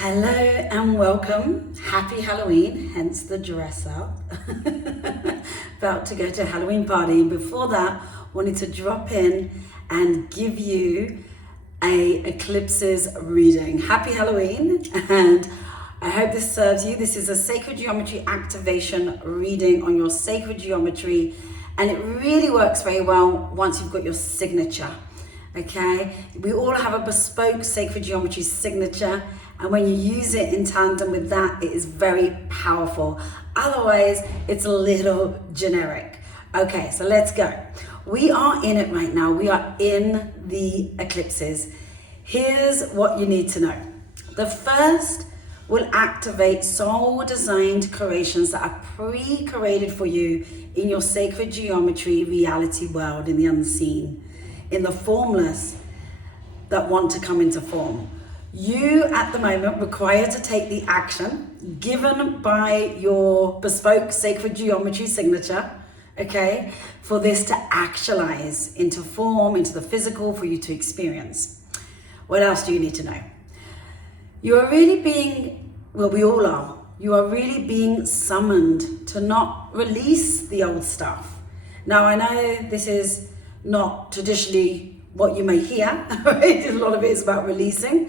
Hello and welcome. Happy Halloween, hence the dress up. About to go to a Halloween party. And before that, wanted to drop in and give you a Eclipses reading. Happy Halloween, and I hope this serves you. This is a sacred geometry activation reading on your sacred geometry, and it really works very well once you've got your signature. Okay, we all have a bespoke sacred geometry signature, and when you use it in tandem with that, it is very powerful. Otherwise, it's a little generic. Okay, so let's go. We are in it right now. We are in the eclipses. Here's what you need to know. The first will activate soul designed creations that are pre-created for you in your sacred geometry reality world, in the unseen, in the formless that want to come into form. You at the moment require to take the action given by your bespoke sacred geometry signature, okay, for this to actualize into form, into the physical, for you to experience. What else do you need to know? You are really being, well, we all are, you are really being summoned to not release the old stuff. Now, I know this is not traditionally what you may hear, right? A lot of it is about releasing,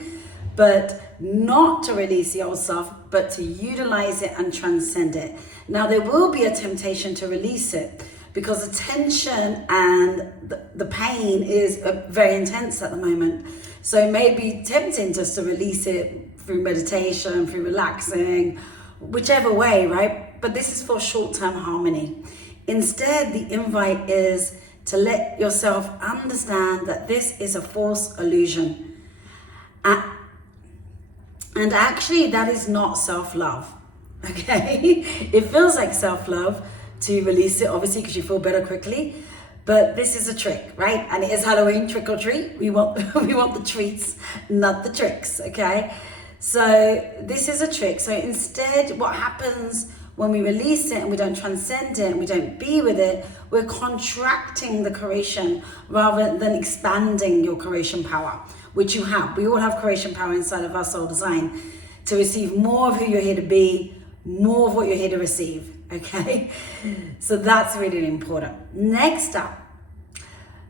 but not to release the old stuff, but to utilize it and transcend it. Now, there will be a temptation to release it because the tension and the pain is very intense at the moment. So it may be tempting just to release it through meditation, through relaxing, whichever way, right? But this is for short-term harmony. Instead, the invite is to let yourself understand that this is a false illusion. And actually, that is not self-love, okay? It feels like self-love to release it, obviously, because you feel better quickly. But this is a trick, right? And it is Halloween, trick or treat. We want the treats, not the tricks, okay? So this is a trick. So instead, what happens when we release it and we don't transcend it and we don't be with it, we're contracting the creation rather than expanding your creation power, which you have. We all have creation power inside of our soul design to receive more of who you're here to be, more of what you're here to receive, okay? So that's really important. Next up,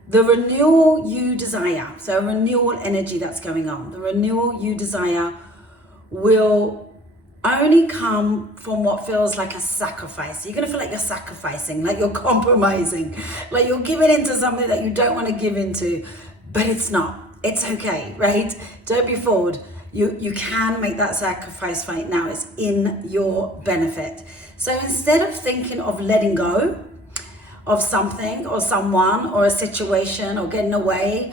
the renewal you desire. So a renewal energy that's going on. The renewal you desire will only come from what feels like a sacrifice. You're gonna feel like you're sacrificing, like you're compromising, like you're giving into something that you don't want to give into, but it's not. It's okay, right? Don't be fooled. You can make that sacrifice right now. It's in your benefit. So instead of thinking of letting go of something or someone or a situation or getting away,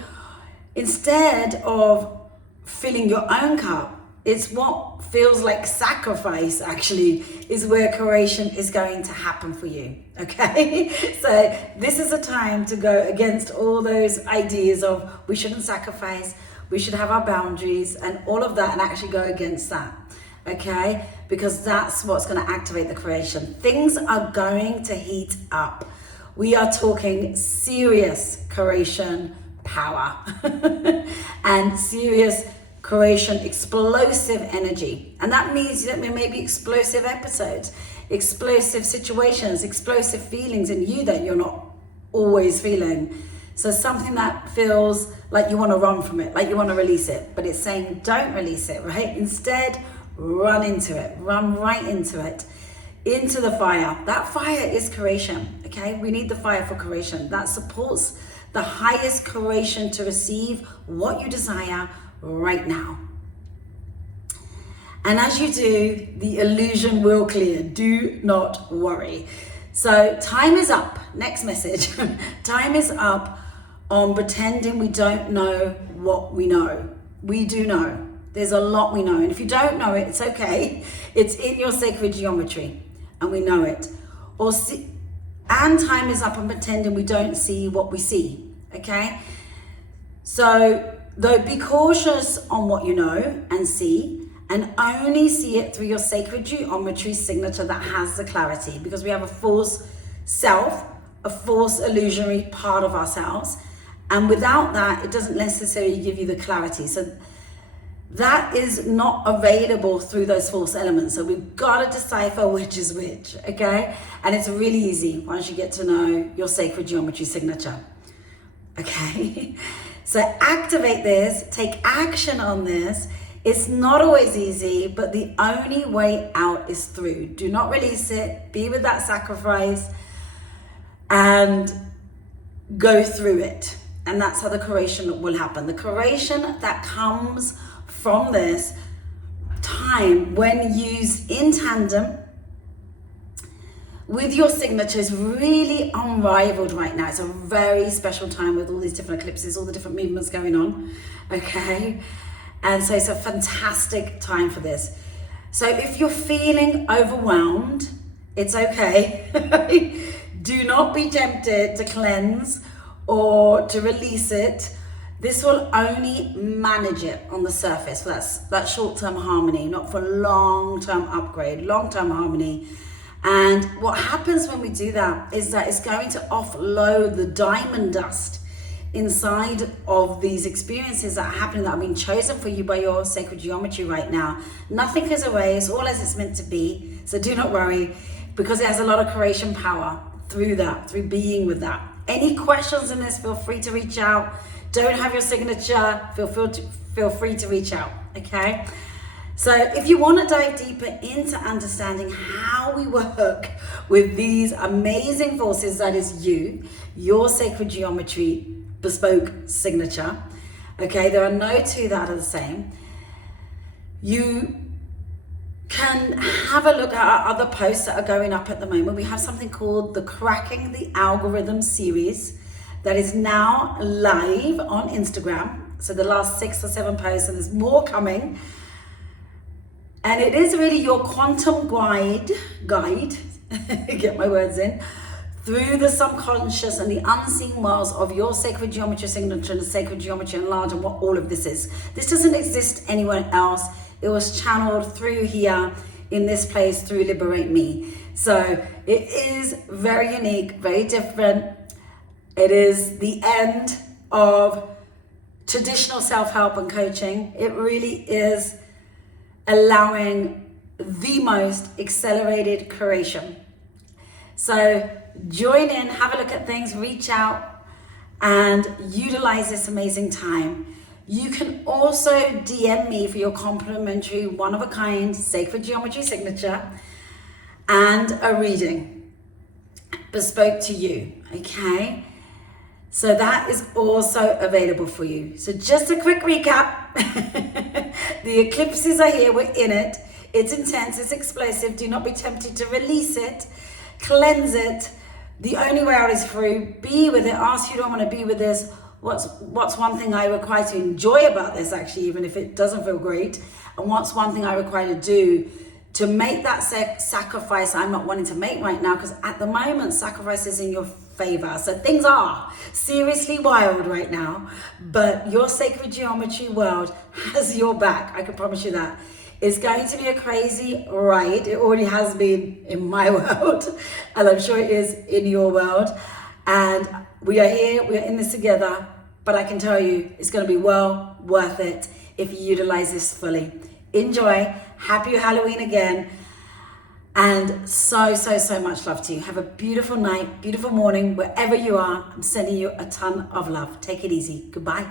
instead of filling your own cup, it's what feels like sacrifice actually is where creation is going to happen for you, okay? So this is a time to go against all those ideas of we shouldn't sacrifice, we should have our boundaries and all of that, and actually go against that, okay? Because that's what's going to activate the creation. Things are going to heat up. We are talking serious creation power and serious creation, explosive energy. And that means that there may be explosive episodes, explosive situations, explosive feelings in you that you're not always feeling. So something that feels like you want to run from it, like you want to release it, but it's saying don't release it, right? Instead, run into it, run right into it, into the fire. That fire is creation, okay? We need the fire for creation. That supports the highest creation to receive what you desire right now. And as you do, the illusion will clear. Do not worry. So time is up. Next message. Time is up on pretending we don't know what we know. We do know. There's a lot we know. And if you don't know it, it's okay. It's in your sacred geometry and we know it. And time is up on pretending we don't see what we see. Okay? So though, be cautious on what you know and see, and only see it through your sacred geometry signature that has the clarity, because we have a false self, a false illusionary part of ourselves, and without that, it doesn't necessarily give you the clarity. So that is not available through those false elements. So we've got to decipher which is which, okay? And it's really easy once you get to know your sacred geometry signature, okay? So activate this, take action on this. It's not always easy, but the only way out is through. Do not release it, be with that sacrifice, and go through it. And that's how the curation will happen. The curation that comes from this time, when used in tandem with your signature, is really unrivaled right now. It's a very special time with all these different eclipses, all the different movements going on, okay? And so it's a fantastic time for this. So if you're feeling overwhelmed, it's okay. Do not be tempted to cleanse or to release it. This will only manage it on the surface. So that's that short-term harmony, not for long-term upgrade, long-term harmony. And what happens when we do that is that it's going to offload the diamond dust inside of these experiences that are happening, that have been chosen for you by your sacred geometry right now. Nothing is erased, all as it's meant to be. So do not worry, because it has a lot of creation power through that, through being with that. Any questions in this, feel free to reach out. Don't have your signature, feel free to reach out, okay? So if you want to dive deeper into understanding how we work with these amazing forces, that is you, your sacred geometry, bespoke signature, okay? There are no two that are the same. You can have a look at our other posts that are going up at the moment. We have something called the Cracking the Algorithm series that is now live on Instagram. So the last 6 or 7 posts, and there's more coming. And it is really your quantum guide, get my words in, through the subconscious and the unseen worlds of your sacred geometry signature and the sacred geometry enlarged, and what all of this is. This doesn't exist anywhere else. It was channeled through here in this place through Liberate Me. So it is very unique, very different. It is the end of traditional self-help and coaching. It really is allowing the most accelerated creation. So join in, have a look at things, reach out, and utilize this amazing time. You can also DM me for your complimentary one-of-a-kind sacred geometry signature and a reading bespoke to you, okay? So that is also available for you. So just a quick recap. The eclipses are here, we're in it. It's intense, it's explosive. Do not be tempted to release it, cleanse it. The only way out is through. Be with it, ask who do I want to be with this. What's one thing I require to enjoy about this, actually, even if it doesn't feel great? And what's one thing I require to do to make that sacrifice I'm not wanting to make right now? Because at the moment, sacrifice is in your favor. So things are seriously wild right now, but your sacred geometry world has your back. I can promise you that. It's going to be a crazy ride. It already has been in my world, and I'm sure it is in your world. And we are here, we are in this together, but I can tell you it's going to be well worth it if you utilize this fully. Enjoy. Happy Halloween again. And so much love to you. Have a beautiful night, beautiful morning, wherever you are. I'm sending you a ton of love. Take it easy. Goodbye.